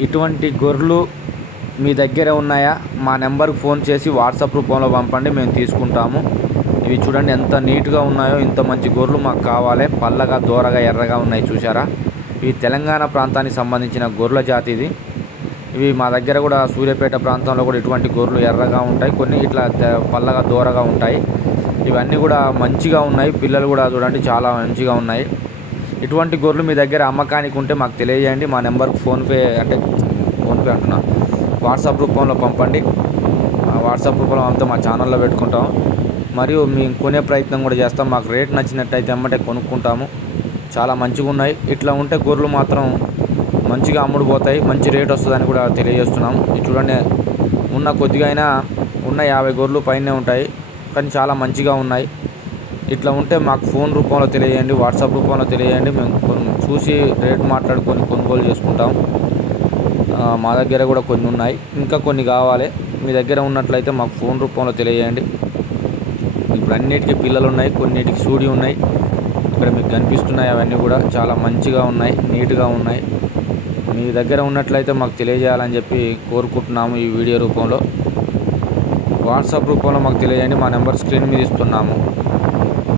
ఇటువంటి గొర్రెలు మీ దగ్గర ఉన్నాయా? మా నెంబర్కి ఫోన్ చేసి వాట్సాప్ రూపంలో పంపండి మేము తీసుకుంటాము. ఇవి చూడండి ఎంత నీట్గా ఉన్నాయో ఇంత మంచి గొర్రెలు మాకు కావాలి. పల్లగా దూరగా ఎర్రగా ఉన్నాయి చూసారా ఇవి తెలంగాణ ప్రాంతానికి సంబంధించిన గొర్రెల జాతి ఇది. ఇవి మా దగ్గర కూడా సూర్యాపేట ప్రాంతంలో కూడా ఇటువంటి గొర్రెలు ఎర్రగా ఉంటాయి. కొన్ని ఇట్లా తె- పల్లగా దూరగా ఉంటాయి. ఇవన్నీ కూడా మంచిగా ఉన్నాయి. పిల్లలు కూడా చూడండి చాలా మంచిగా ఉన్నాయి. ఇటువంటి గొర్రెలు మీ దగ్గర అమ్మకానికి ఉంటే మాకు తెలియజేయండి. మా నెంబర్కి ఫోన్పే అంటే ఫోన్పే అంటున్నా. వాట్సాప్ రూపంలో పంపండి. వాట్సాప్ రూపంలో అంతా మా ఛానల్లో పెట్టుకుంటాం. మరియు మేము కొనే ప్రయత్నం కూడా చేస్తాం. మాకు రేట్ నచ్చినట్టయితే అమ్మటే కొనుక్కుంటాము. చాలా మంచిగా ఉన్నాయి. ఇట్లా ఉంటే గొర్రెలు మాత్రం మంచిగా అమ్ముడుపోతాయి. మంచి రేట్ వస్తుందని కూడా తెలియజేస్తున్నాం చూడండి. ఉన్న కొద్దిగా అయినా ఉన్న యాభై గొర్రెలు పైనే ఉంటాయి. కానీ చాలా మంచిగా ఉన్నాయి. ఇట్లా ఉంటే మాకు ఫోన్ రూపంలో తెలియజేయండి వాట్సాప్ రూపంలో తెలియజేయండి. మేము కొన్- చూసి రేట్ మాట్లాడుకొని కొనుగోలు చేసుకుంటాం. మా దగ్గర కూడా కొన్ని ఉన్నాయి. ఇంకా కొన్ని కావాలి. మీ దగ్గర ఉన్నట్లయితే మాకు ఫోన్ రూపంలో తెలియజేయండి. ఇప్పుడు అన్నిటికీ పిల్లలు ఉన్నాయి కొన్నిటికి సూడి ఉన్నాయి. ఇక్కడ మీకు కనిపిస్తున్నాయి అవన్నీ కూడా. చాలా మంచిగా ఉన్నాయి నీట్గా ఉన్నాయి. మీ దగ్గర ఉన్నట్లయితే మాకు తెలియజేయాలని చెప్పి కోరుకుంటున్నాము ఈ వీడియో రూపంలో. వాట్సాప్ రూపంలో మాకు తెలియజేయండి. మా నెంబర్ స్క్రీన్ మీద ఇస్తున్నాము.